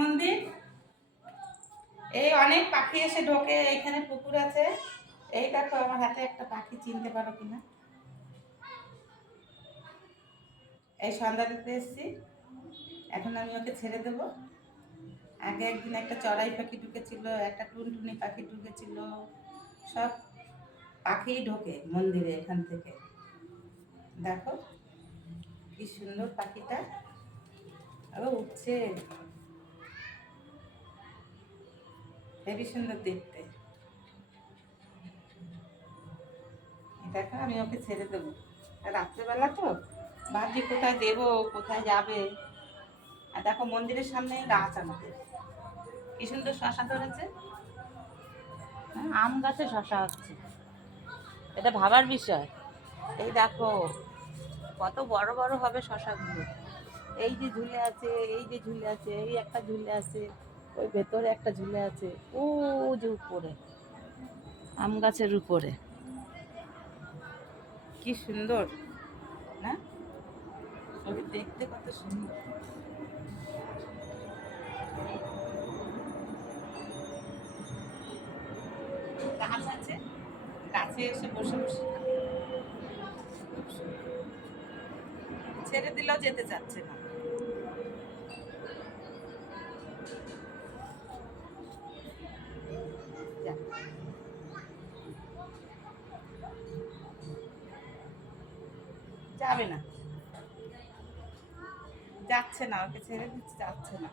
মন্দির। এই অনেক পাখি এসে ঢোকে, এখানে পুকুর আছে। এই দেখো আমার হাতে একটা পাখি, চিনতে পারো কিনা। এই সন্ধ্যা দিতে এসেছি, এখন আমি ওকে ছেড়ে দেব। আগে একদিন একটা চড়াই পাখি ঢুকেছিল, একটা টুনটুনি পাখি ঢুকেছিল। সব পাখিই ঢোকে মন্দিরে এখান থেকে। দেখো কি সুন্দর পাখিটা, আরো উঠছে, হেবি সুন্দর দেখতে। দেখো আমি ওকে ছেড়ে দেবো, রাত্রেবেলা তো ভাবছি কোথায় দেবো, কোথায় যাবে। আর দেখো মন্দিরের সামনে গাছ, আমাদের কি সুন্দর শশা ধরেছে। আম গাছে শশা হচ্ছে, এটা ভাবার বিষয়। এই দেখো কত বড় বড় হবে শশাগুলো। এই যে ঝুলে আছে, এই যে ঝুলে আছে, এই একটা ঝুলে আছে, ওই ভেতরে একটা ঝুলে আছে, ও যে উপরে আম গাছের উপরে। কি সুন্দর না, ওকে দেখতে কত সুন্দর। গাছ আছে, গাছে এসে বসে বসে থাকে। ছেড়ে দিলেও যেতে চাচ্ছে না। যাবে না, যাচ্ছে না, ওকে ছেড়ে দিচ্ছে, যাচ্ছে না।